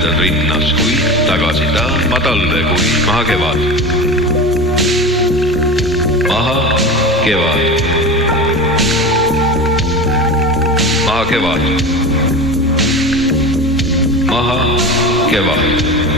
lendad rinnas, kui tagasi tahan ma talve, kui maha kevad. Maha kevad. Maha kevad. Maha kevad.